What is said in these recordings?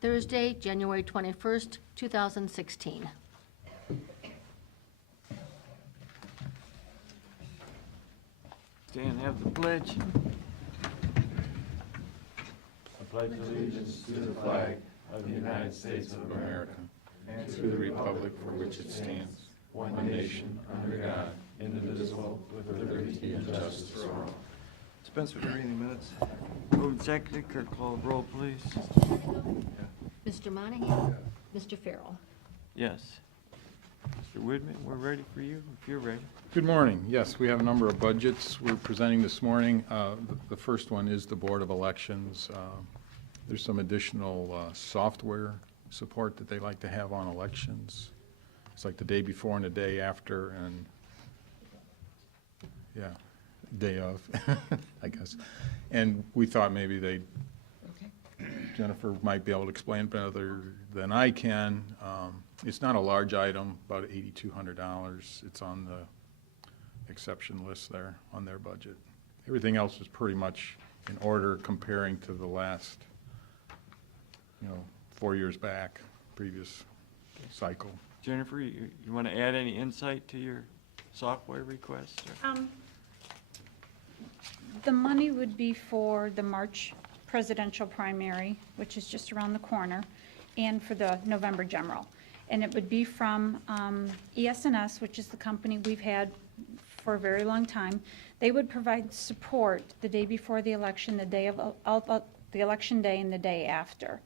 Thursday, January 21st, 2016. Stand, have the pledge. I pledge allegiance to the flag of the United States of America and to the republic for which it stands, one nation, under God, indivisible, with liberty and justice for all. Dispense with the reading minutes. Moving second, clerk call the roll, please. Mr. Monahan? Mr. Farrell? Yes. Mr. Woodman, we're ready for you, if you're ready. Good morning. Yes, we have a number of budgets we're presenting this morning. The first one is the Board of Elections. There's some additional software support that they like to have on elections. It's like the day before and the day after, and yeah, day of, I guess. And we thought maybe Jennifer might be able to explain better than I can. It's not a large item, about $8,200. It's on the exception list there on their budget. Everything else is pretty much in order comparing to the last, 4 years back, previous cycle. Jennifer, you want to add any insight to your software request? or- The money would be for the March presidential primary, which is just around the corner, and for the November general. And it would be from ES&S, which is the company we've had for a very long time. They would provide support the day before the election, the day of the election day, and the day after.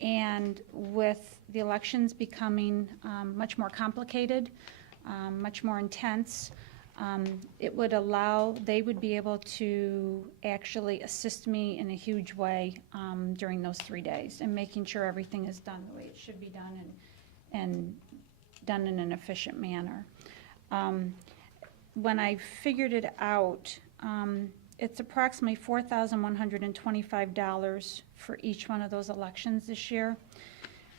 And with the elections becoming much more complicated, much more intense, it would allow, they would be able to actually assist me in a huge way during those 3 days and making sure everything is done the way it should be done and done in an efficient manner. When I figured it out, it's approximately $4,125 for each one of those elections this year.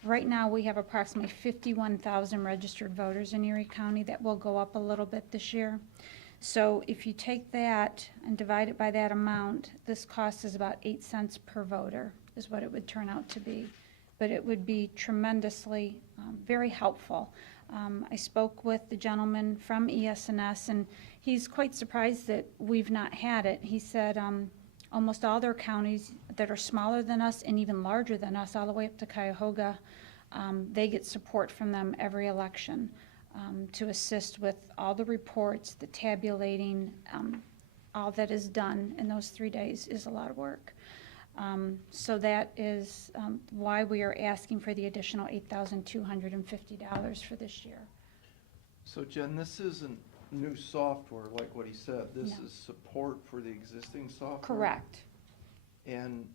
Right now, we have approximately 51,000 registered voters in Erie County. That will go up a little bit this year. So if you take that and divide it by that amount, this cost is about 8 cents per voter is what it would turn out to be. But it would be tremendously, very helpful. I spoke with the gentleman from ES&S, and he's quite surprised that we've not had it. He said almost all their counties that are smaller than us and even larger than us, all the way up to Cuyahoga, they get support from them every election to assist with all the reports, the tabulating, all that is done in those 3 days is a lot of work. So that is why we are asking for the additional $8,250 for this year. So Jen, this isn't new software like what he said. This No. is support for the existing software? Correct. And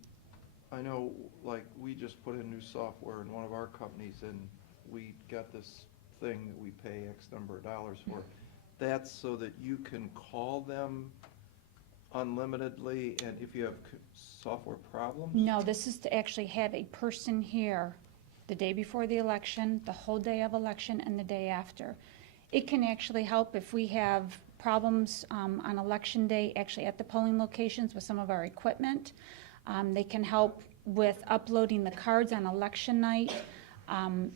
I know, like, we just put in new software in one of our companies, and we got this thing that we pay X number of dollars for. That's so that you can call them unlimitedly, and if you have software problems? No, this is to actually have a person here the day before the election, the whole day of election, and the day after. It can actually help if we have problems on election day, actually at the polling locations with some of our equipment. They can help with uploading the cards on election night.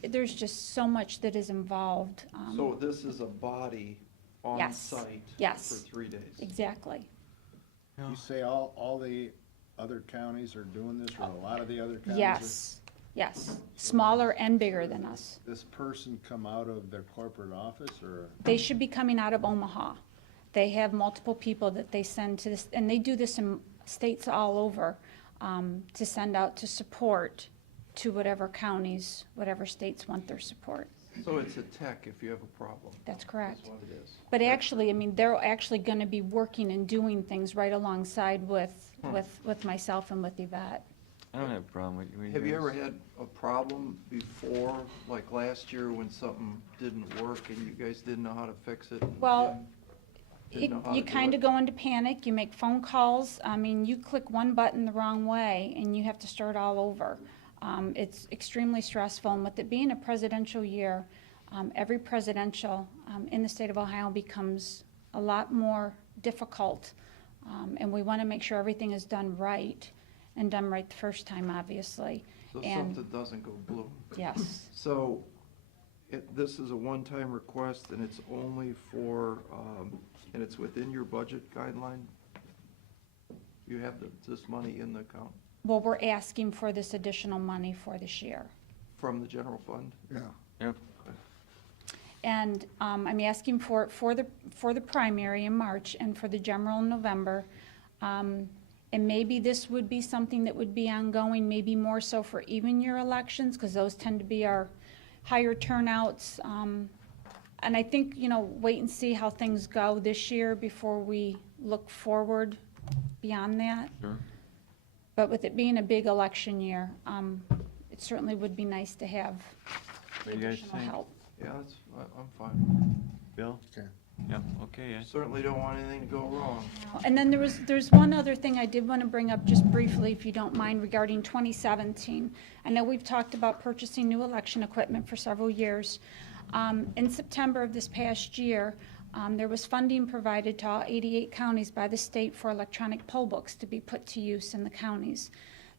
There's just so much that is involved. So this is a body on Yes. site Yes. for 3 days? Exactly. You say all the other counties are doing this, or a lot of the other counties? Yes, yes. Smaller and bigger than us. This person come out of their corporate office, or? They should be coming out of Omaha. They have multiple people that they send to this, and they do this in states all over, to send out to support to whatever counties, whatever states want their support. So it's a tech if you have a problem? That's correct. That's what it is. But actually, I mean, they're actually gonna be working and doing things right alongside with myself and with Yvette. I don't have a problem with you. Have you ever had a problem before, like last year when something didn't work and you guys didn't know how to fix it? and Well, Jim didn't know how You to do kind it? of go into panic, you make phone calls, I mean, you click one button the wrong way and you have to start all over. It's extremely stressful, and with it being a presidential year, every presidential in the state of Ohio becomes a lot more difficult, and we want to make sure everything is done right. and done right the first time, obviously. So And- something doesn't go blue. Yes, So, this is a one-time request, and it's only for, and it's within your budget guideline? You have this money in the account well, we're asking for this additional money for this year. from the general fund? Yeah. Yep. And I'm asking for it for the primary in March and for the general in November. And maybe this would be something that would be ongoing, maybe more so for even year elections, because those tend to be our higher turnouts. And I think, wait and see how things go this year before we look forward beyond that. Sure. But with it being a big election year, it certainly would be nice to have What do you guys additional think? help. Yeah, I'm fine. Bill? Okay. Yep, okay, Ed. Certainly don't want anything to go wrong. And then there's one other thing I did want to bring up just briefly, if you don't mind, regarding 2017. I know we've talked about purchasing new election equipment for several years. In September of this past year, there was funding provided to all 88 counties by the state for electronic poll books to be put to use in the counties.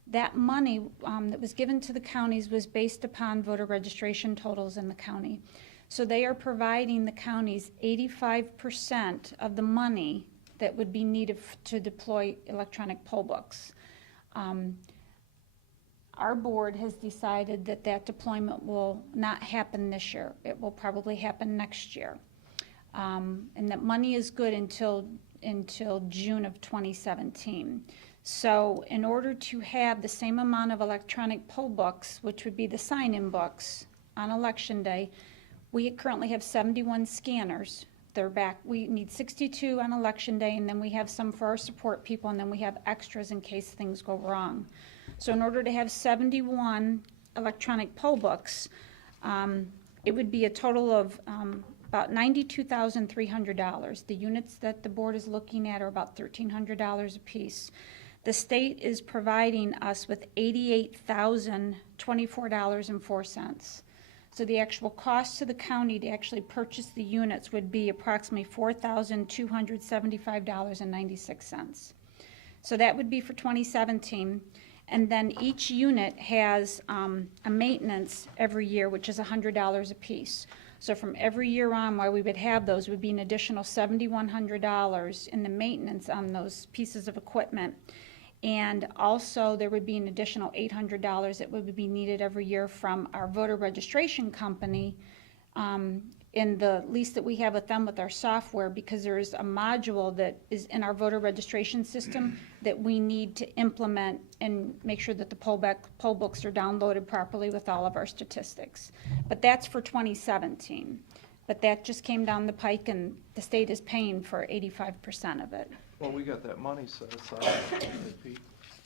That money that was given to the counties was based upon voter registration totals in the county. So they are providing the counties 85% of the money that would be needed to deploy electronic poll books. Our board has decided that that deployment will not happen this year. It will probably happen next year. And that money is good until June of 2017. So in order to have the same amount of electronic poll books, which would be the sign-in books on Election Day, we currently have 71 scanners. They're back. We need 62 on Election Day, and then we have some for our support people, and then we have extras in case things go wrong. So in order to have 71 electronic poll books, it would be a total of about $92,300. The units that the board is looking at are about $1,300 apiece. The state is providing us with $88,024.04. So the actual cost to the county to actually purchase the units would be approximately $4,275.96. So that would be for 2017. And then each unit has a maintenance every year, which is $100 apiece. So from every year on, while we would have those, would be an additional $7,100 in the maintenance on those pieces of equipment. And also, there would be an additional $800 that would be needed every year from our voter registration company in the lease that we have with them with our software, because there is a module that is in our voter registration system that we need to implement and make sure that the poll books are downloaded properly with all of our statistics. But that's for 2017. But that just came down the pike, and the state is paying for 85% of it. Well, we got that money set aside, Pete.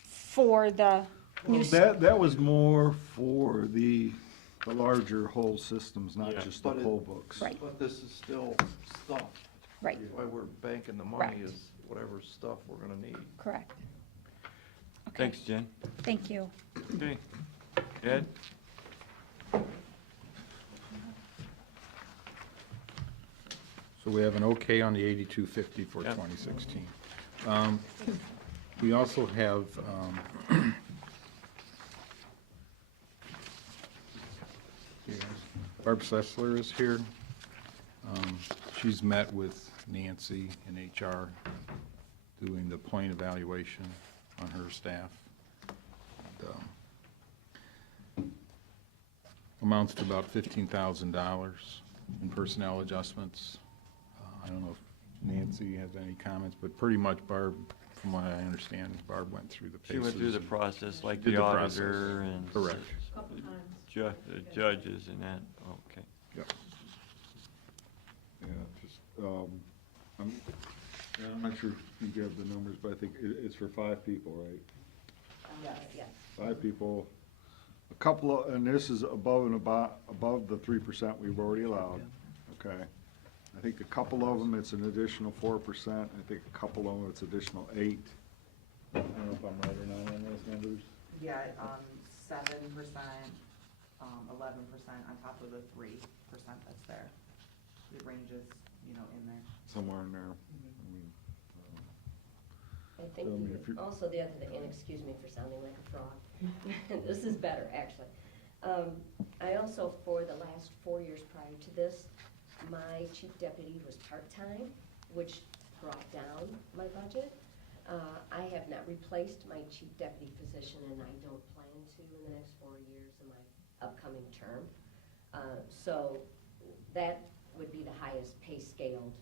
For the new, That was more for the larger whole systems, not Yeah. just the But it- poll books. Right. But this is still stuff. right, Why we're banking the money Correct. is whatever stuff we're gonna need. correct. Okay, Thanks, Jen. thank you. Okay. Ed? So we have an okay on the 8250 for Yep. 2016. We also have, Barb Sessler is here. She's met with Nancy in HR, doing the point evaluation on her staff. And, amounts to about $15,000 in personnel adjustments. I don't know if Nancy has any comments, but pretty much Barb, from what I understand, Barb went through the paces. She went through the process like Did the the process. auditor and. Correct. The judges and that, okay. Yep. Yeah, just, I'm not sure if you have the numbers, but I think it's for 5 people, right? Yes. 5 people, a couple of, and this is above the 3% we've already allowed, okay? I think a couple of them, it's an additional 4%, I think a couple of them, it's additional 8. I don't know if I'm right or not on those numbers. Yeah, 7%, 11% on top of the 3% that's there. It ranges, in there. Somewhere in there. I mean, I think, So, I mean, if you- also the other thing, and excuse me for sounding like a frog, this is better, actually. I also, for the last 4 years prior to this, my chief deputy was part-time, which brought down my budget. I have not replaced my chief deputy position, and I don't plan to in the next 4 years in my upcoming term. So that would be the highest pay scaled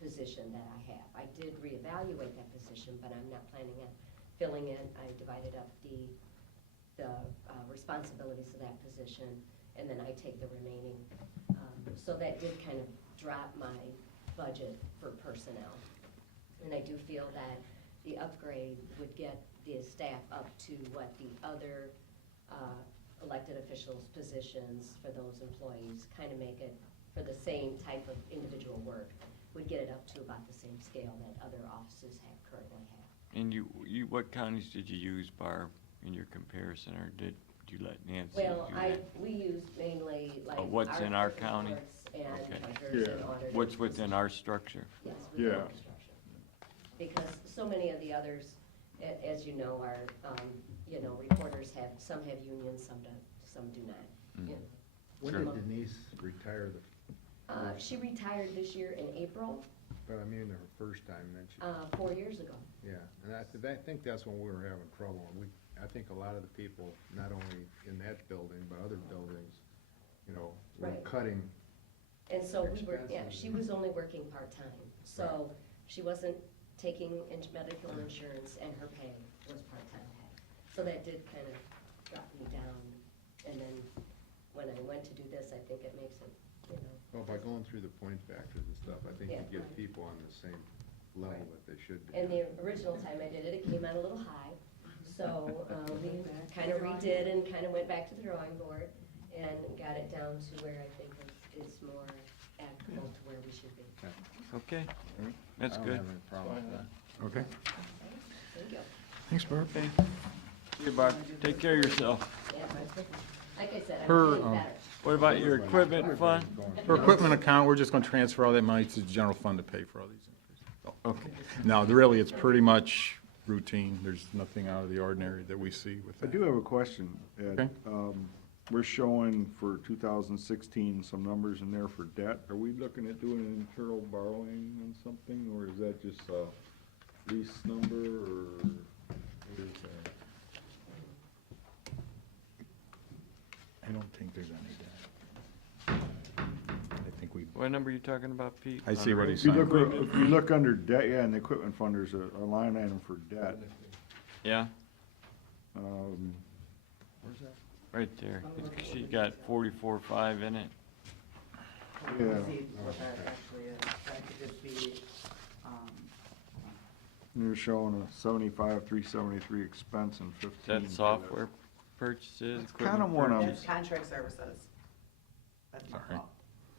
position that I have. I did reevaluate that position, but I'm not planning on filling it. I divided up the responsibilities of that position, and then I take the remaining. So that did kind of drop my budget for personnel. And I do feel that the upgrade would get the staff up to what the other elected officials' positions for those employees, kind of make it for the same type of individual work, would get it up to about the same scale that other offices currently have. And what counties did you use, Barb, in your comparison, or did you let Nancy do Well, that? we use mainly like. What's in our county? reports And Okay. treasurers and Yeah. auditors. What's within our structure? Yes, within Yeah. our structure. Because so many of the others, as you know, are, reporters some have unions, some do not. Mm. You know. When Sure. did Denise retire She retired this year in April, but I mean, her first time, then she, 4 years ago. yeah, and I think that's when we were having trouble. I think a lot of the people, not only in that building, but other buildings, were Right. cutting. And so we were, yeah, Expenses. she was only working part-time, so she wasn't taking medical insurance, and her pay was part-time pay. So that did kind of drop me down, and then when I went to do this, I think it makes it, Well, by going through the point factors and stuff, I think you Yeah. get people on the same level Right. that they should be. And the original time I did it, it came out a little high, so we kind of redid and kind of went back to the drawing board and got it down to where I think is more applicable to where we should be. Okay, that's I don't good. have any problem with that. Okay, Thank you. thanks, Barb. Okay. See you, Barb. Take care of yourself. Yeah, like I said, I'm Her, feeling better. What about your equipment fund? For equipment account, we're just gonna transfer all that money to the general fund to pay for all these increases. Okay. No, really, it's pretty much routine. There's nothing out of the ordinary that we see with I that. do have a question, Ed. Okay. We're showing for 2016 some numbers in there for debt. Are we looking at doing an internal borrowing on something, or is that just a lease number, or what is that? I don't think there's any debt. I think we, What number are you talking about, Pete? I see what he's If you saying. look, if you look under debt, yeah, in the equipment fund, there's a line item for debt. Yeah, Where's that? right there. She got 44.5 in it. Yeah. See what that actually is, that could just be, You're showing a 75,373 expense in 15. Is that software purchases? That's kinda equipment what I'm- purchase? that's contract services. That's not Sorry. all.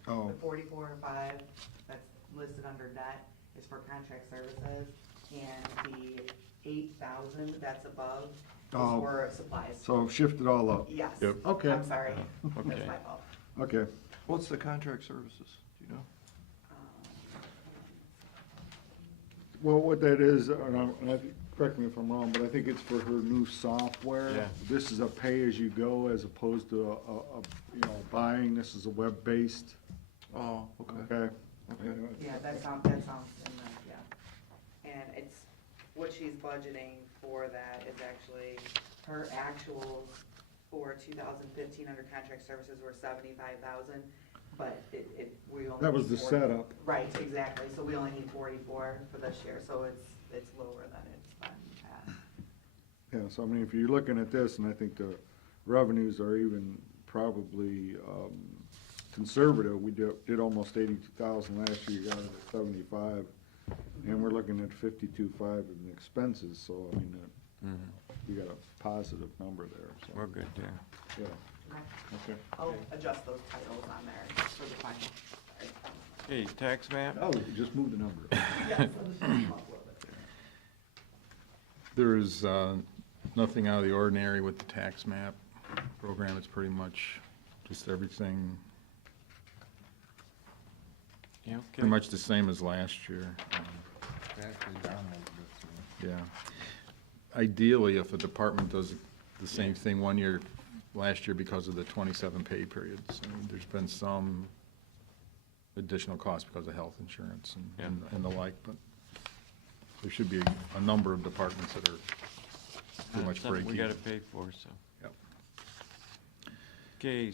Oh, The 44.5, that's listed under debt, is for contract services, and the 8,000 that's above is Oh. for supplies. so shift it all up. Yes. Yep. Okay. I'm sorry, that's Okay. my fault. Okay. What's the contract services, do you know? Well, what that is, correct me if I'm wrong, but I think it's for her new software. Yeah. This is a pay-as-you-go as opposed to buying. This is a web-based, Oh, okay. okay? Yeah, that sounds in the, yeah. And it's, what she's budgeting for that is actually, her actuals for 2015 under contract services were 75,000, but we only. That was need the 40 setup. Right, exactly, so we only need 44 for this year, so it's lower than it's been in the past. Yeah, so I mean, if you're looking at this, and I think the revenues are even probably conservative, we did almost 82,000 last year, you got it at 75, and we're looking at 52.5 in expenses, so I mean, you got a positive number there, so, We're good there. yeah, Okay. okay. I'll adjust those titles on there for the final. Okay, tax map? Oh, just move the number. Yes, I'll just move them up a little bit. There is nothing out of the ordinary with the tax map program. It's pretty much just everything, Yeah, okay. pretty much the same as last year. Actually down a little bit, so. Yeah. Ideally, if a department does the same thing one year, last year because of the 27 pay periods, I mean, there's been some additional cost because of health insurance and the like, but there should be a number of departments that are pretty much Something we breaking. gotta pay for, so. Yep. Okay,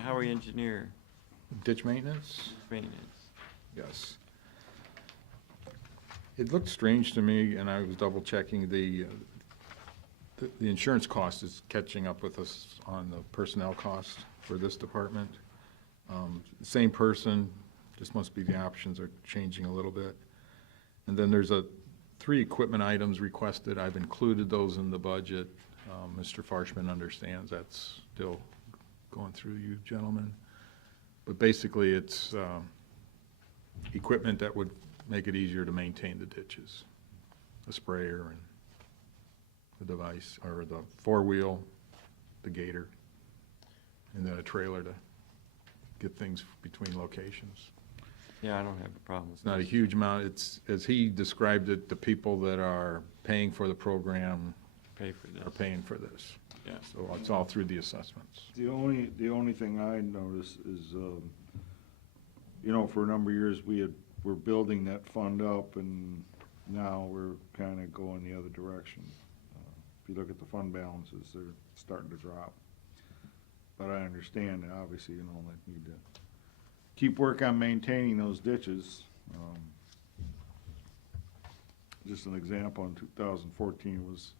highway engineer, Ditch maintenance? maintenance. Yes. It looked strange to me, and I was double checking, the insurance cost is catching up with us on the personnel cost for this department. Same person, just must be the options are changing a little bit. And then there's 3 equipment items requested. I've included those in the budget. Mr. Farshman understands that's still going through you gentlemen. But basically, it's equipment that would make it easier to maintain the ditches. A sprayer and the device, or the 4-wheel, the gator, and then a trailer to get things between locations. Yeah, I don't have a problem with It's not a this. huge amount. It's, as he described it, the people that are paying for the program Pay for this. are paying for this. Yeah. So it's all through the assessments. The only thing I noticed is, you know, for a number of years, we're building that fund up, and now we're kind of going the other direction. If you look at the fund balances, they're starting to drop. But I understand that obviously, you know, they need to keep work on maintaining those ditches. Just an example, in 2014 was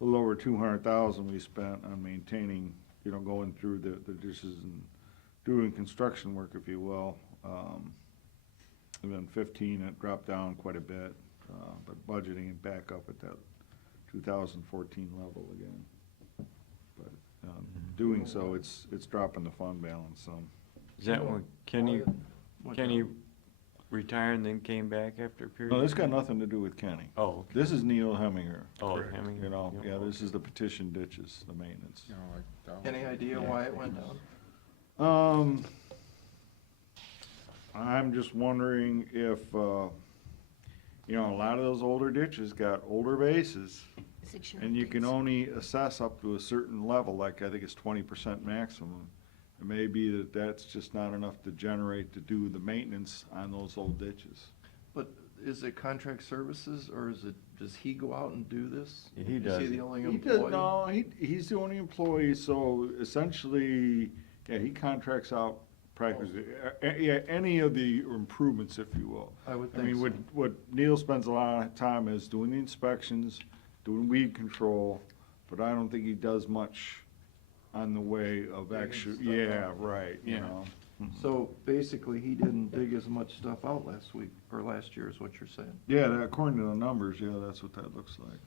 a little over 200,000 we spent on maintaining, you know, going through the ditches and doing construction work, if you will. And then 15, it dropped down quite a bit, but budgeting it back up at that 2014 level again. But doing so, it's dropping the fund balance some. Is that when Kenny retired and then came back after a period? No, of this got time? nothing to do with Kenny. Oh, okay. This is Neil Heminger. Oh, Correct. Hemming. You know, yeah, this okay. is the petition ditches, the maintenance. You know, like that one. Any idea why it went down? I'm just wondering if, you know, a lot of those older ditches got older bases, 6-year and you can updates. only assess up to a certain level, like I think it's 20% maximum. It may be that that's just not enough to generate to do the maintenance on those old ditches. But is it contract services, or does he go out and do this? Yeah, he Is does he it. the only He does, employee? no, he's the only employee, so essentially, yeah, he contracts out practically, yeah, any of the improvements, if you will. I would I think mean, so. what Neil spends a lot of time is doing the inspections, doing weed control, but I don't think he does much on the way of Digging actual, stuff yeah, out. right, you Yeah. know. So basically, he didn't dig as much stuff out last week, or last year is what you're saying? Yeah, according to the numbers, yeah, that's what that looks like.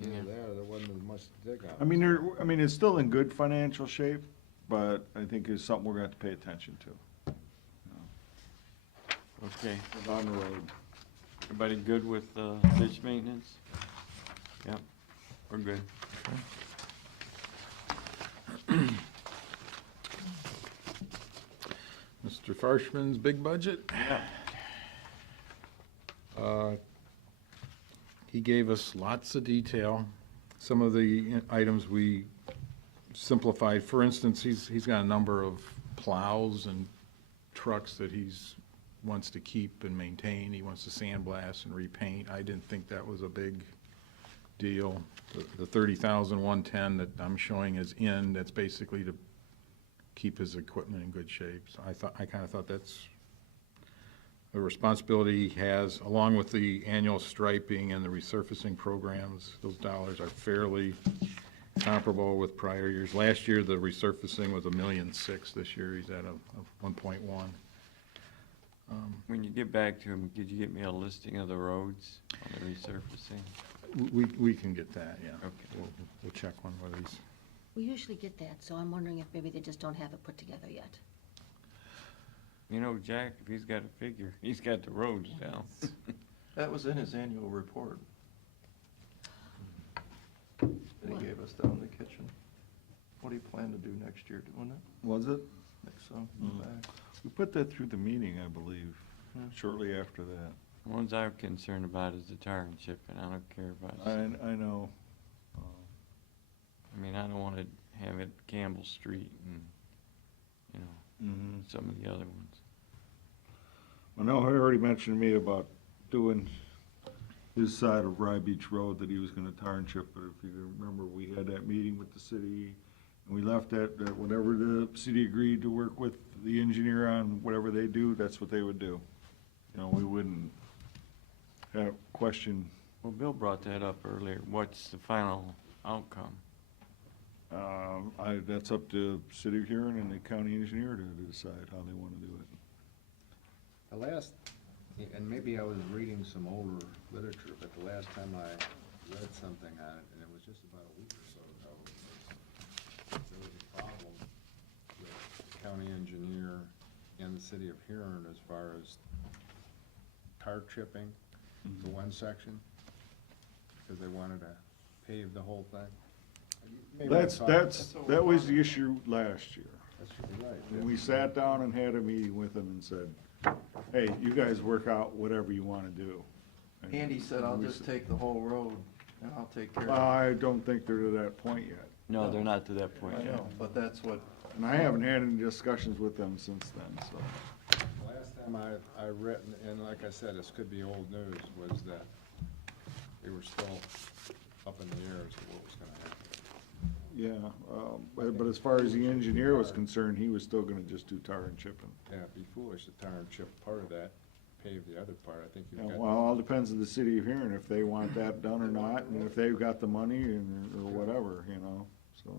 Either that or there wasn't as much to dig out. I mean, it's still in good financial shape, but I think it's something we're gonna have to pay attention to Okay. down the road. Everybody good with ditch maintenance? Yep, we're good. Mr. Farshman's big budget. Yeah. He gave us lots of detail. Some of the items we simplified. For instance, he's got a number of plows and trucks that wants to keep and maintain. He wants to sandblast and repaint. I didn't think that was a big deal. The 30,110 that I'm showing is in, that's basically to keep his equipment in good shape. So I kind of thought that's a responsibility he has, along with the annual striping and the resurfacing programs. Those dollars are fairly comparable with prior years. Last year, the resurfacing was $1.6 million. This year, he's at a 1.1. When you get back to him, could you get me a listing of the roads on the resurfacing? We can get that, yeah. Okay. We'll check one of these. We usually get that, so I'm wondering if maybe they just don't have it put together yet. You know, Jack, if he's got a figure, he's got the roads down. That was in his annual report. That he gave us down in the kitchen. What do you plan to do next year, doing it? Was it? Next song, in the back. We put that through the meeting, I believe, Yeah. shortly after that. The ones I'm concerned about is the tar and chip, and I don't care about, I know. I mean, I don't wanna have it Campbell Street and, you know, Mhm. some of the other ones. I know he already mentioned to me about doing his side of Rye Beach Road that he was gonna tar and chip, but if you remember, we had that meeting with the city, and we left that whatever the city agreed to work with the engineer on, whatever they do, that's what they would do. You know, we wouldn't have question, Well, Bill brought that up earlier. What's the final outcome? that's up to City of Huron and the county engineer to decide how they wanna do it. The last, and maybe I was reading some older literature, but the last time I read something on it, and it was just about a week or so ago, there was a problem with the county engineer and the city of Huron as far as tar chipping to one section, because they wanted to pave the whole thing. Maybe I'm talking- That was the issue last year. That should be right. And we sat down and had a meeting with them and said, hey, you guys work out whatever you wanna do. And Andy said, I'll we just said, take the whole road and I'll take care of it. I don't think they're to that point yet. No, they're not to that point I yet. know, but that's what, And I haven't had any discussions with them since then, so. Last time I read, and like I said, this could be old news, was that they were still up in the air as to what was gonna happen. Yeah, but as far as the engineer was concerned, he was still gonna just do tar and chipping. Yeah, it'd be foolish to tar and chip part of that, pave the other part. I think Yeah, you've got. well, all depends on the city of Huron, if they want that done or not, and if they've got the money and, or whatever, you know, so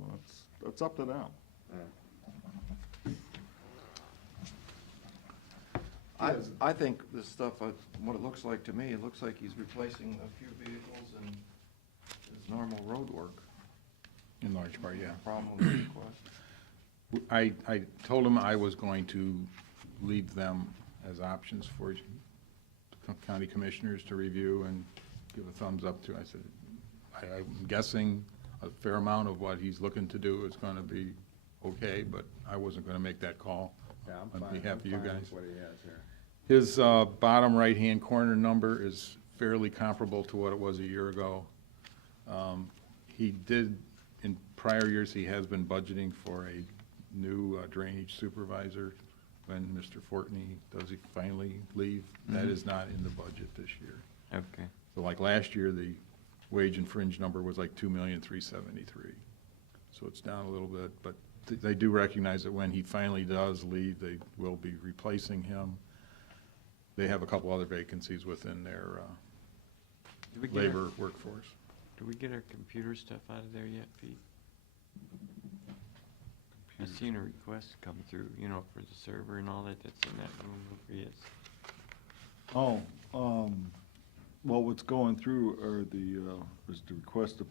it's up to them. I think this stuff, what it looks like to me, it looks like he's replacing a few vehicles and his normal road work. In large part, yeah. Problem with the request. I told him I was going to leave them as options for county commissioners to review and give a thumbs up to. I said, I'm guessing a fair amount of what he's looking to do is gonna be okay, but I wasn't gonna make that call Yeah, I'm on fine. behalf I'm of you fine guys. with what he has here. His bottom right-hand corner number is fairly comparable to what it was a year ago. He did, in prior years, he has been budgeting for a new drainage supervisor when Mr. Fortney does he finally leave. That is not in the budget this year. Okay. So like last year, the wage and fringe number was like $2,373,000. So it's down a little bit, but they do recognize that when he finally does leave, they will be replacing him. They have a couple other vacancies within their Did we get our- labor workforce. Do we get our computer stuff out of there yet, Pete? I seen a request come through, you know, for the server and all that, that's in that room over yes. Well, what's going through are is the request to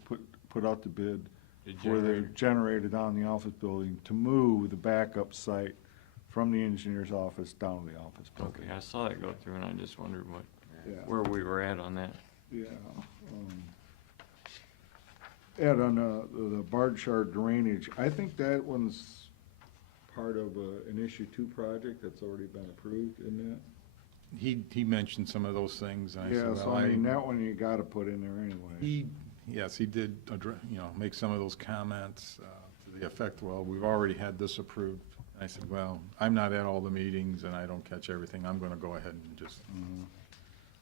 put out the bid The for the generator. generator down in the office building to move the backup site from the engineer's office down to the office building. Okay, I saw that go through and I just wondered Yeah. where we were at on that. Yeah. Ed, on the Bardshar drainage, I think that one's part of an issue 2 project that's already been approved, isn't it? He mentioned some of those things, and I Yeah, said, so well, I mean, that one you gotta put in there anyway. Yes, he did, make some of those comments to the effect, well, we've already had this approved. I said, well, I'm not at all the meetings and I don't catch everything. I'm gonna go ahead and just.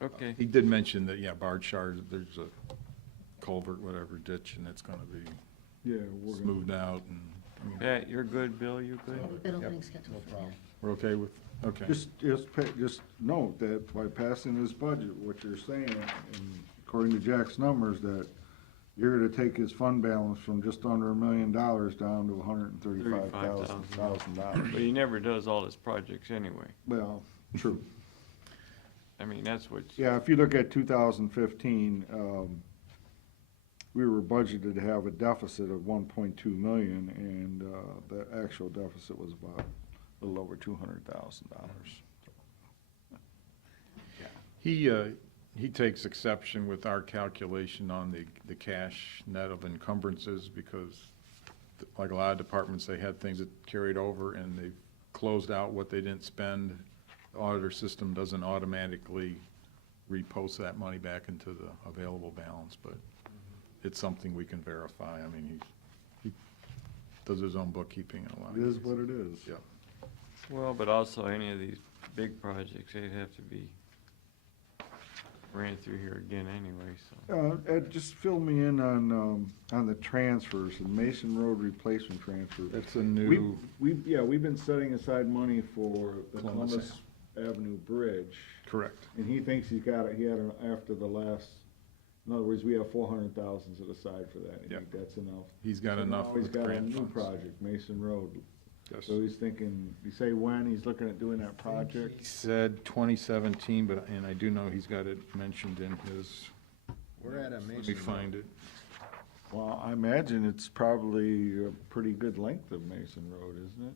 Okay, He did mention that, yeah, Bardshar, there's a culvert, whatever ditch, and it's gonna be Yeah, we're gonna, smoothed out and, I mean, Pat, you're good, Bill, you good? We've been Yep, opening schedule for that. we're okay with, okay. just note that by passing this budget, what you're saying, and according to Jack's numbers, that you're gonna take his fund balance from just under $1 million down to $135,000. But he never does all his projects anyway. Well, true. I mean, that's what, Yeah, if you look at 2015, we were budgeted to have a deficit of 1.2 million, and the actual deficit was about a little over $200,000. He takes exception with our calculation on the cash net of encumbrances because like a lot of departments, they had things that carried over and they closed out what they didn't spend. The auditor system doesn't automatically repost that money back into the available balance, but it's something we can verify. I mean, he does his own bookkeeping and a lot. It is what it is. Yeah. Well, but also any of these big projects, they'd have to be ran through here again anyway, so. Ed, just fill me in on the transfers, the Mason Road replacement transfer. That's a new, We've been setting aside money for the Columbus Columbus Avenue Bridge, correct. and he thinks he had it after the last, in other words, we have 400,000 set aside for that, and Yeah. that's enough. He's got So enough now he's with got a grant new funds. project, Mason Road. Yes. So he's thinking, you say when he's looking at doing that He project? said 2017, but, and I do know he's got it mentioned in his, We're at a Mason. let me find it. Well, I imagine it's probably a pretty good length of Mason Road, isn't it?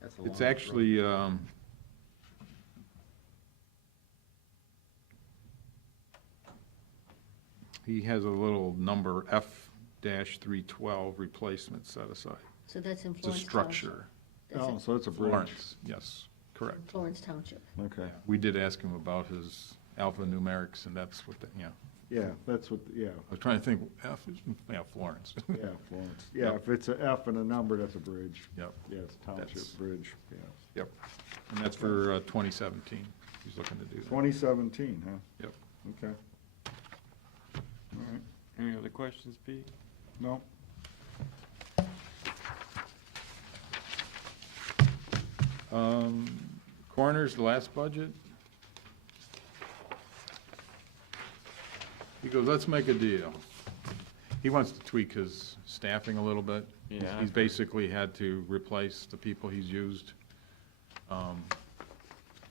That's a It's long actually, he has a little number F-312 replacement set aside. So that's in It's a Florence Township. structure. That's Oh, in so it's a bridge. Florence, yes, correct. Florence Township. Okay, We did ask him about his alphanumerics, and that's what, yeah. yeah, that's what, yeah, I was trying to think, Florence. yeah, Florence. Yeah, if it's a F and a number, that's a bridge. Yep, Yeah, it's That's- township bridge, yeah. yep. And that's for 2017. He's looking to do that. 2017, huh? Yep. Okay. All right, Any other questions, Pete? no, Coroner's, the last budget. He goes, let's make a deal. He wants to tweak his staffing a little bit. Yeah. He's basically had to replace the people he's used.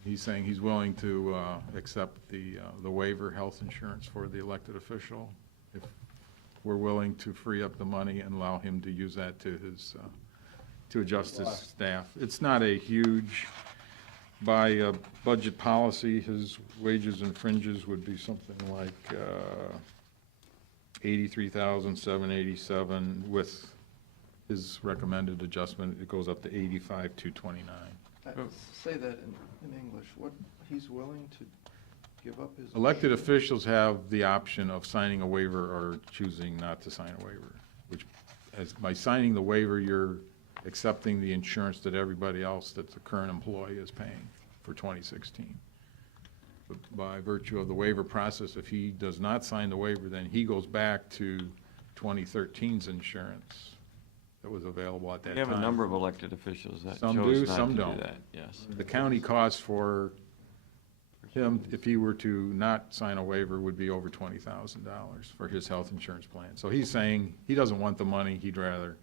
He's saying he's willing to accept the waiver health insurance for the elected official if we're willing to free up the money and allow him to use that to his, to adjust his staff. It's not a huge, by budget policy, his wages and fringes would be something like 83,787 with his recommended adjustment, it goes up to 85,229. Say that in English, what, he's willing to give up his. Elected officials have the option of signing a waiver or choosing not to sign a waiver, which, as, by signing the waiver, you're accepting the insurance that everybody else that the current employee is paying for 2016. But by virtue of the waiver process, if he does not sign the waiver, then he goes back to 2013's insurance that was available at that We time. have a number of elected officials that Some chose do, not some to do don't. that, yes. The county cost for him, if he were to not sign a waiver, would be over $20,000 for his health insurance plan. So he's saying he doesn't want the money, he'd rather,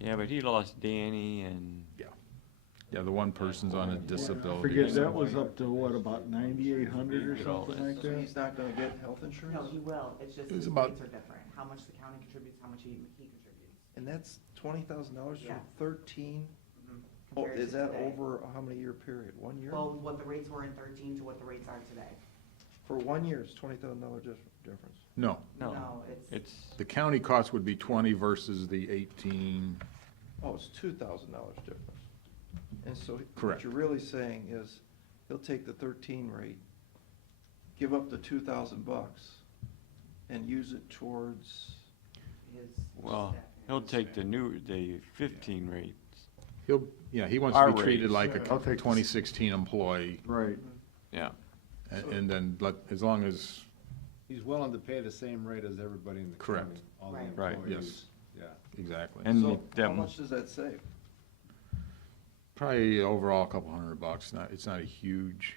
Yeah, but he lost Danny and, yeah, the one person's on a disability. forget, that was up to what, about 9,800 or something like So that? he's not gonna get health insurance? No, he will, it's just It was his about- rates are different, how much the county contributes, how much he contributes. And that's $20,000 Yeah. for 13? Oh, Compared is to that today. over a how many year period? 1 year? Well, what the rates were in 13 to what the rates are today. For 1 year, it's $20,000 difference. No, no, it's, it's, the county cost would be 20 versus the 18, Oh, it's $2,000 difference. And so Correct. what you're really saying is, he'll take the 13 rate, give up the $2,000 and use it towards, his. well, he'll take the 15 rates. he'll, yeah, he wants Our to be treated rates. like a I'll take this. 2016 employee, Right, Yeah, and then let, as long as, He's willing to pay the same rate as everybody in the county. Correct. All the Right. Right, employees. yes. Yeah. exactly. and so how them, much does that save? Probably overall a couple $100, it's not a huge.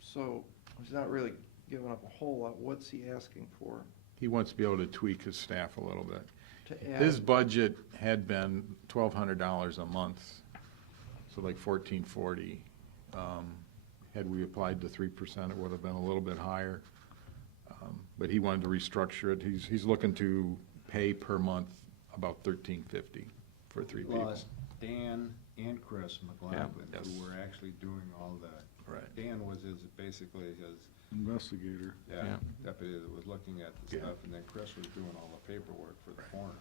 So he's not really giving up a whole lot. What's he asking for? He wants to be able to tweak his staff a little bit. To His add, budget had been $1,200 a month, so like $1,440. Had we applied to 3%, it would have been a little bit higher. But he wanted to restructure it. He's looking to pay per month about $1,350 for 3 We people. lost Dan and Chris McLaughlin, yes. who were actually doing all the, Right. Dan was his, basically his, investigator. Yeah. deputy that was looking at the Yeah. stuff, and then Chris was doing all the paperwork for the coroner.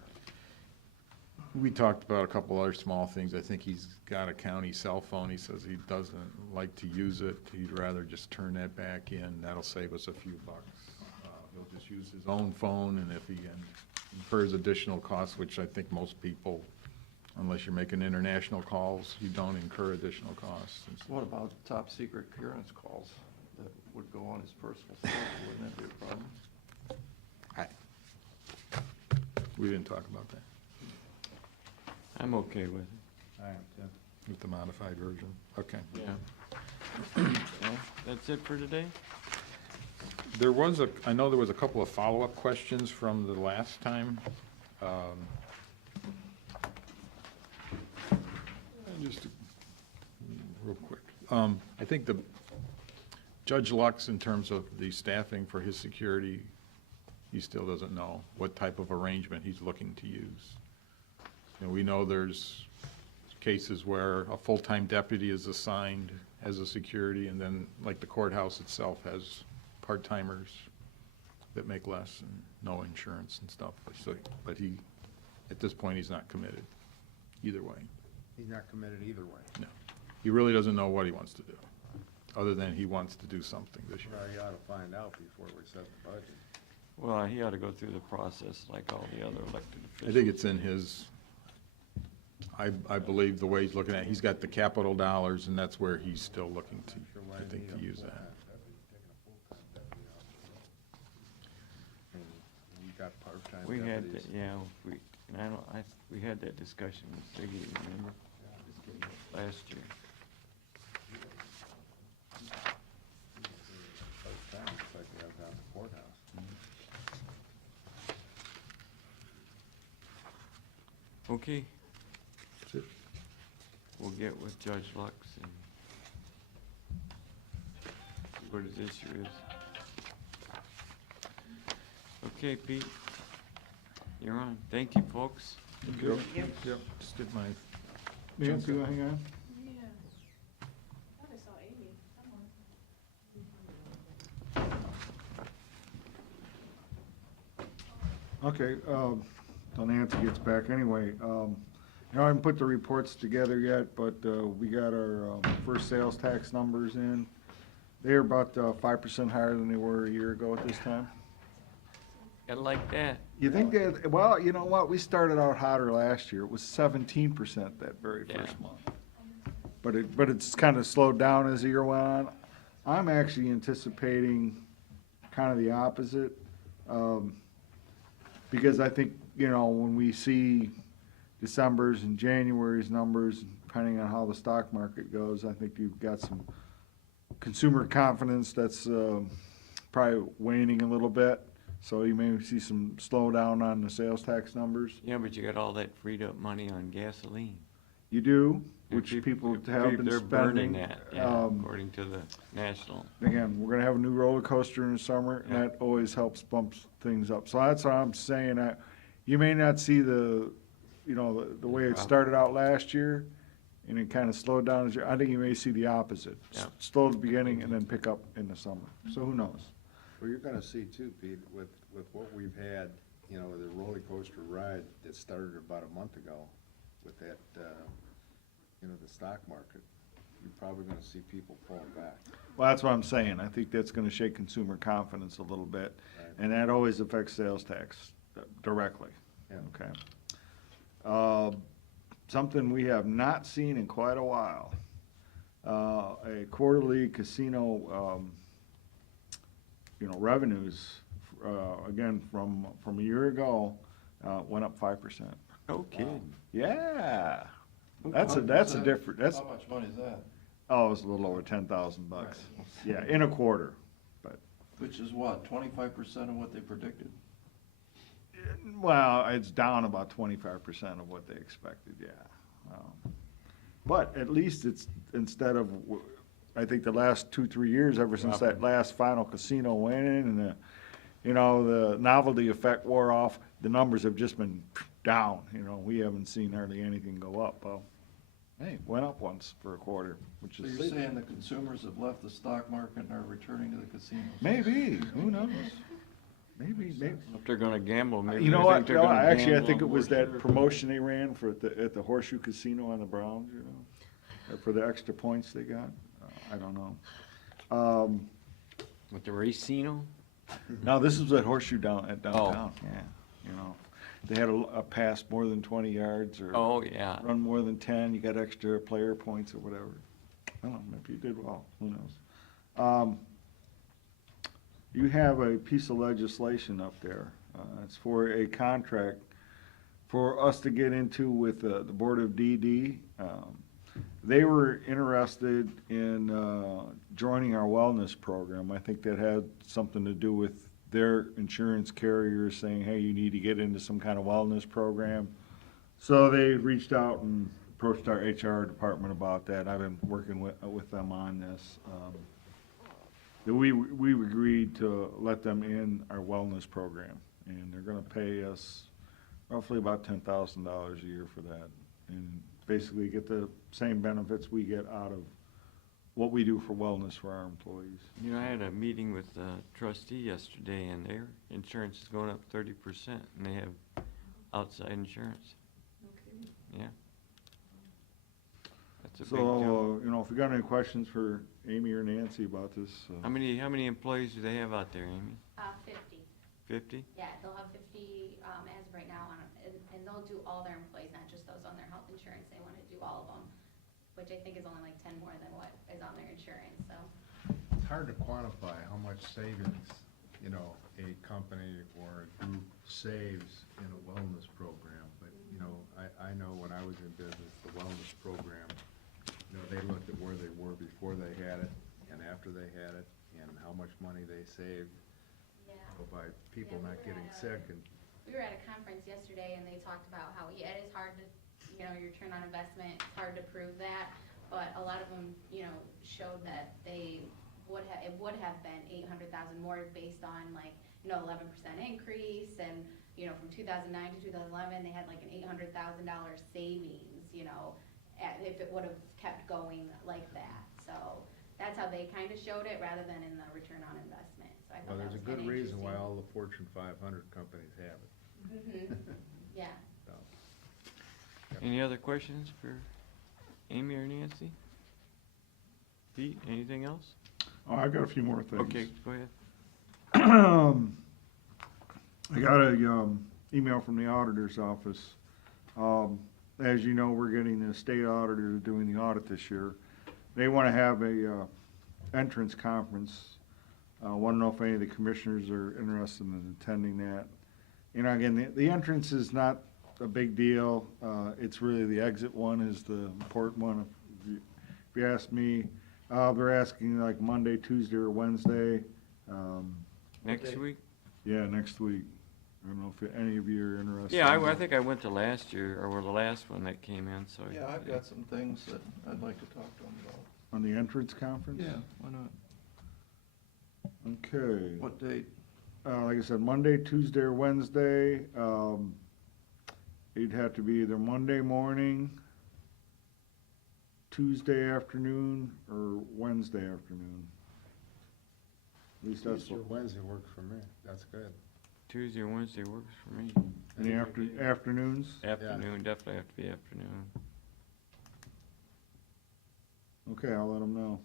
We talked about a couple other small things. I think he's got a county cell phone. He says he doesn't like to use it. He'd rather just turn that back in. That'll save us a few bucks. He'll just use his own phone, and if he incurs additional costs, which I think most people, unless you're making international calls, you don't incur additional costs. What about top secret clearance calls that would go on his personal cell phone? Wouldn't that be a problem? We didn't talk about that I'm okay with it. I am too. with the modified version. Okay. Yeah. Well, that's it for today? There was I know there was a couple of follow-up questions from the last time. Just real quick. I think Judge Lux, in terms of the staffing for his security, he still doesn't know what type of arrangement he's looking to use. And we know there's cases where a full-time deputy is assigned as a security, and then, like the courthouse itself has part-timers that make less and no insurance and stuff. But he, at this point, he's not committed either way. He's not committed either way. No. He really doesn't know what he wants to do, other than he wants to do something this year. Well, you ought to find out before we set the budget. Well, he ought to go through the process like all the other elected officials. I think it's in his, I believe the way he's looking at it, he's got the capital dollars, and that's where he's still looking to, Sure, why I isn't think, he to a use full-time that. deputy, taking a full-time deputy off the road? And we got part-time We had, deputies. we had that discussion with Siggy, remember? Last year. Part-time, it's like we have down at the courthouse. Okay, That's it. we'll get with Judge Lux and see what his issue is. Okay, Pete, you're on. Thank you, folks. Thank you. Yep, just did my. Nancy, you wanna hang on? Yeah. I thought I saw Amy somewhere. Okay, till Nancy gets back anyway. I haven't put the reports together yet, but, we got our, first sales tax numbers in. They're about, 5% higher than they were a year ago at this time. Gotta like that. You think that, well, you know what, we started out hotter last year. It was 17% that very Yeah. first month. But it's kind of slowed down as the year went on. I'm actually anticipating kind of the opposite. Because I think, when we see December's and January's numbers, depending on how the stock market goes, I think you've got some consumer confidence that's probably waning a little bit. So you may see some slowdown on the sales tax numbers. Yeah, but you got all that freed up money on gasoline. You do, And which people have been They're burning spending. that, yeah, according to the national. Again, we're gonna have a new roller coaster in the summer, and Yeah. that always helps bump things up. So that's what I'm saying, you may not see the way it started out last year, and it kind of slowed down as I think you may see the opposite. Yeah. Slow at the beginning and then pick up in the summer. So who knows? Well, you're gonna see too, Pete, with what we've had, the roller coaster ride that started about a month ago with that, the stock market, you're probably gonna see people pulling back. Well, that's what I'm saying. I think that's gonna shake consumer confidence a little bit, Right. and that always affects sales tax directly. Yeah. Okay. Something we have not seen in quite a while. A quarterly casino, revenues, again, from a year ago, went up 5%. No kidding. Yeah. How That's a different, that's, How much money is that? oh, it was a little over $10,000. Yeah, in a quarter. Which is what, 25% of what they predicted? Well, it's down about 25% of what they expected, yeah. But at least it's, instead of, I think the last 2-3 years, ever since that last final casino went in and the novelty effect wore off, the numbers have just been down, we haven't seen hardly anything go up. Well, hey, went up once for a quarter, which So is. you're saying the consumers have left the stock market and are returning to the casinos? Maybe, who knows? maybe. If they're gonna gamble, maybe You they know think what, they're no, gonna actually, I gamble think it on was more that shares. promotion they ran for at the Horseshoe Casino on the Browns, you know, for the extra points they got. I don't know. With the Racino? No, this was at Horseshoe at Oh. downtown, yeah, you know. They had a pass more than 20 yards or Oh, yeah. run more than 10, you got extra player points or whatever. I don't know, if you did well, who knows? You have a piece of legislation up there. It's for a contract for us to get into with the Board of DD. They were interested in joining our wellness program. I think that had something to do with their insurance carriers saying, hey, you need to get into some kind of wellness program. So they reached out and approached our HR department about that. I've been working with them on this. We agreed to let them in our wellness program, and they're gonna pay us roughly about $10,000 a year for that, and basically get the same benefits we get out of what we do for wellness for our employees. You know, I had a meeting with the trustee yesterday, and their insurance is going up 30%, and they have outside insurance. Yeah. That's a big jump. So, you know, if you got any questions for Amy or Nancy about this, How many employees do they have out there, Amy? 50. 50? Yeah, they'll have 50 as of right now, and they'll do all their employees, not just those on their health insurance. They want to do all of them, which I think is only like 10 more than what is on their insurance, so. It's hard to quantify how much savings, you know, a company or a group saves in a wellness program. But, you know, I know when I was in business, the wellness program, you know, they looked at where they were before they had it and after they had it and how much money they saved Yeah. by people Yeah, we not were getting at a- sick. And We were at a conference yesterday, and they talked about how, yeah, it is hard to, you know, your return on investment, it's hard to prove that, but a lot of them, you know, showed that they it would have been 800,000 more based on like, you know, 11% increase, and, you know, from 2009 to 2011, they had like an $800,000 savings, you know, if it would have kept going like that. So that's how they kind of showed it, rather than in the return on investment. So I thought well, that there's a was good kinda reason why interesting. all the Fortune 500 companies have it. Yeah. So, Any other questions for Amy or Nancy? Pete, anything else? Oh, I've got a few more things. Okay, go ahead. I got a email from the auditor's office. As you know, we're getting the state auditor doing the audit this year. They want to have a entrance conference. Want to know if any of the commissioners are interested in attending that. You know, again, the entrance is not a big deal. It's really the exit one is the important one. If you ask me, they're asking like Monday, Tuesday, or Wednesday. Next week? Yeah, next week. I don't know if any of you are interested. Yeah, in I that. think I went to last year, or the last one that came in, so. Yeah, I've got some things that I'd like to talk to them about. On the entrance conference? Yeah, why not? Okay. What date? Like I said, Monday, Tuesday, or Wednesday. It'd have to be either Monday morning, Tuesday afternoon, or Wednesday afternoon. At least that's Tuesday or what, Wednesday works for me. That's good. Tuesday or Wednesday works for me. in the afternoons? Afternoon, definitely have to be afternoon. Okay, I'll let them know.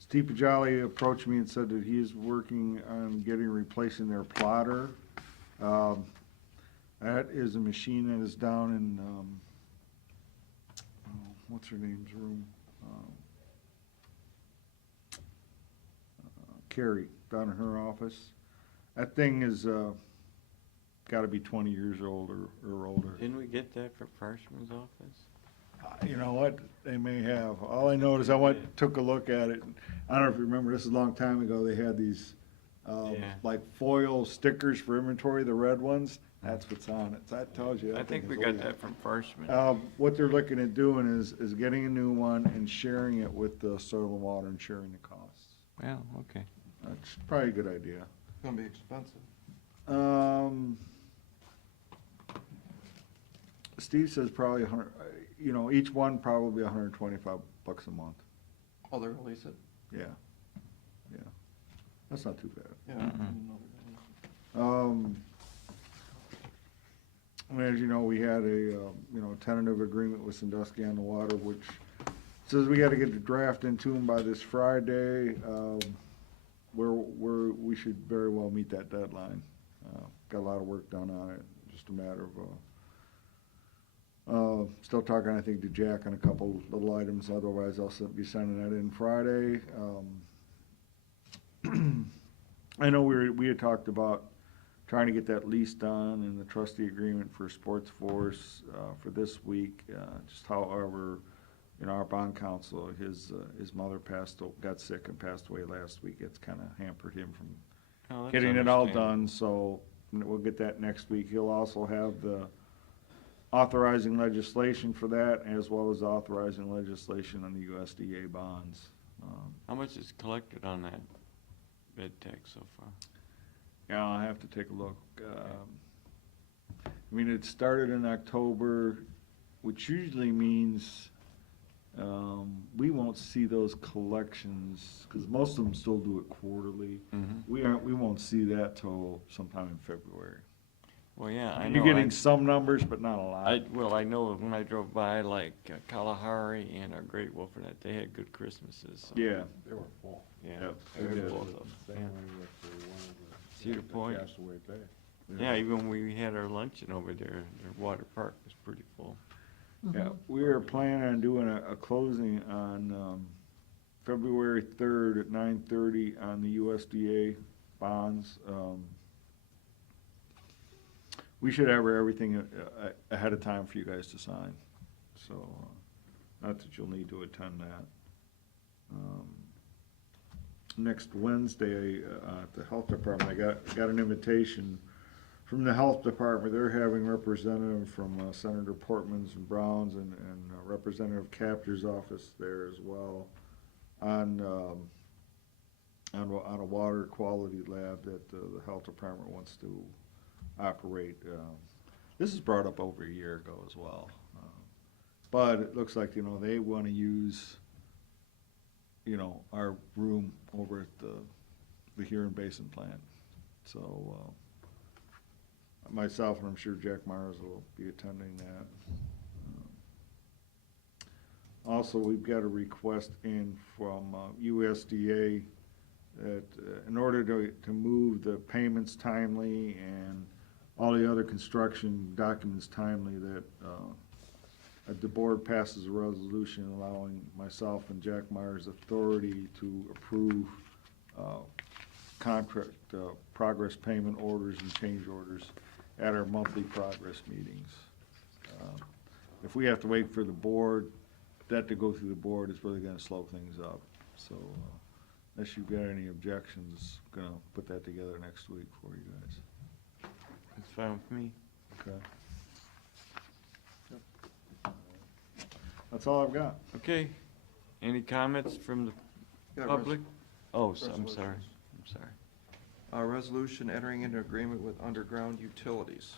Steve Pajali approached me and said that he is working on replacing their plotter. That is a machine that is down in, what's her name's room? Carrie, down in her office. That thing is, gotta be 20 years old or older. Didn't we get that from Freshman's office? You know what, they may have. All I know is took a look at it. I don't know if you remember, this is a long time ago, they had these, Yeah. like foil stickers for inventory, the red ones. That's what's on it. So that tells you. I that think thing we is got old. that from Freshman. What they're looking at doing is getting a new one and sharing it with the soil and water and sharing the costs. Well, okay. That's probably a good idea. It's gonna be expensive. Steve says probably 100, each one probably $125 a month. Oh, they're gonna lease it? Yeah, yeah. That's not too bad. Yeah. Mhm. I didn't know there was- And as you know, we had a, tentative agreement with Sandusky on the water, which says we gotta get the draft into them by this Friday. We should very well meet that deadline. Got a lot of work done on it, just a matter of, still talking, I think, to Jack on a couple little items, otherwise I'll be sending that in Friday. I know we had talked about trying to get that lease done and the trustee agreement for Sports Force, for this week. Just however, our bond counsel, his mother got sick and passed away last week. It's kinda hampered him from Oh, that's getting it all understandable. done, so we'll get that next week. He'll also have the authorizing legislation for that, as well as authorizing legislation on the USDA bonds. How much is collected on that bid tax so far? Yeah, I'll have to take a look. It started in October, which usually means, we won't see those collections, because most of them still do it quarterly. Mhm. We won't see that till sometime in February. Well, yeah, I know. You're getting some numbers, but not a lot. Well, I know when I drove by, like Kalahari and Great Wolf, and that, they had good Christmases. So, Yeah, They were full. Yeah. Yep, they they did did. both of them, Same yeah. way with the one of the. Cedar the Point. Castaway Bay. Yeah, even when we had our luncheon over there, their water park was pretty full. yeah. We are planning on doing a closing on, February 3rd at 9:30 on the USDA bonds. We should have everything ahead of time for you guys to sign, so, not that you'll need to attend that. Next Wednesday, at the Health Department, I got an invitation from the Health Department. They're having representative from Senator Portman's and Brown's and Representative Capter's office there as well on a water quality lab that the Health Department wants to operate. This was brought up over a year ago as well. But it looks like, they want to use, our room over at the Huron Basin plant. So, myself and I'm sure Jack Myers will be attending that. Also, we've got a request in from USDA that in order to move the payments timely and all the other construction documents timely, that the board passes a resolution allowing myself and Jack Myers authority to approve contract progress payment orders and change orders at our monthly progress meetings. If we have to wait for the board, that to go through the board is really gonna slow things up. So unless you've got any objections, gonna put that together next week for you guys. That's fine with me. Okay. That's all I've got. Okay. Any comments from the Yeah, public? Oh, I'm resolutions. sorry. I'm sorry. Resolution entering into agreement with underground utilities.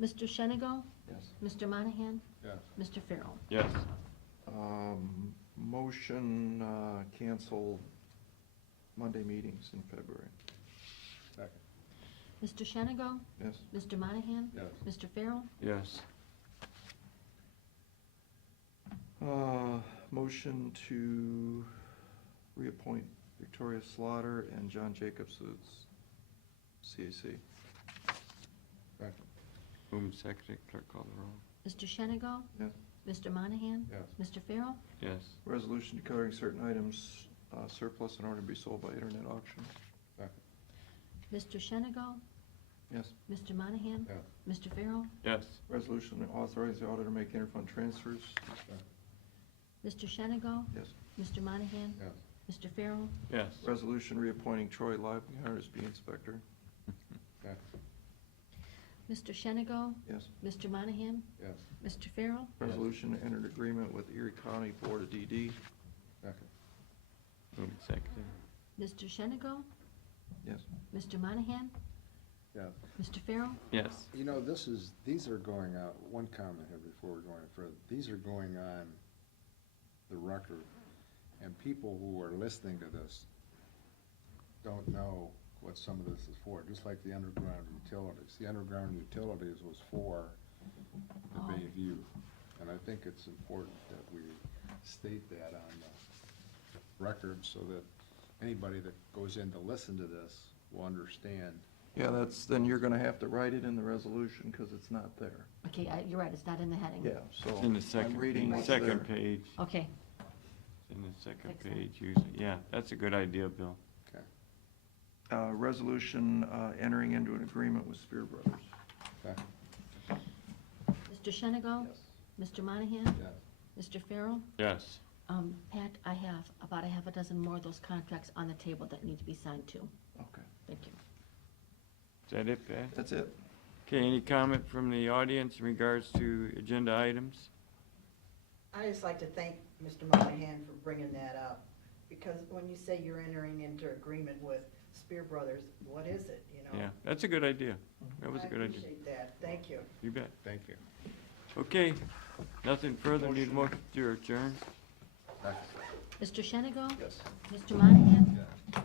Mr. Shenigo? Yes. Mr. Monahan? Yes. Mr. Farrell? Yes. Motion, cancel Monday meetings in February. Second. Mr. Shenigo? Yes. Mr. Monahan? Yes. Mr. Farrell? Yes. Motion to reappoint Victoria Slaughter and John Jacobs as CAC. Second. Whom secretary, clerk call the roll. Mr. Shenigo? Yes. Mr. Monahan? Yes. Mr. Farrell? Yes. Resolution declaring certain items surplus in order to be sold by internet auction. Second. Mr. Shenigo? Yes. Mr. Monahan? Yes. Mr. Farrell? Yes. Resolution authorizing the auditor to make interfund transfers. Mr. Shenigo? Yes. Mr. Monahan? Yes. Mr. Farrell? Yes. Resolution reappointing Troy Livelier as bee inspector. Second. Mr. Shenigo? Yes. Mr. Monahan? Yes. Mr. Farrell? Resolution to enter an agreement with Erie County Board of DD. Second. Whom secretary? Mr. Shenigo? Yes. Mr. Monahan? Yes. Mr. Farrell? Yes. These are going out, one comment here before we're going further. These are going on the record, and and people who are listening to this don't know what some of this is for, just like the underground utilities. The underground utilities was for the Bayview, and I think it's important that we state that on the record so that anybody that goes in to listen to this will understand. Yeah, then you're gonna have to write it in the resolution, because it's not there. Okay, you're right, it's not in the heading. Yeah, so. It's in the I'm second, reading what's second there. page. Okay, It's in the second Fix that. page usually. Yeah, that's a good idea, Bill. Okay. Resolution entering into an agreement with Spear Brothers. Okay. Mr. Shenigo? Yes. Mr. Monahan? Yes. Mr. Farrell? Yes. Pat, I have about a half a dozen more of those contracts on the table that need to be signed too. Okay, Thank you. Is that it, Pat? that's it. Okay, any comment from the audience in regards to agenda items? I just like to thank Mr. Monahan for bringing that up, because when you say you're entering into agreement with Spear Brothers, what is it, you know? Yeah, that's a good idea. That was a good I idea. appreciate that, thank you. You bet. Thank you. Okay, nothing further, need a motion to adjourn? Mr. Shenigo? Yes. Mr. Monahan? Yeah.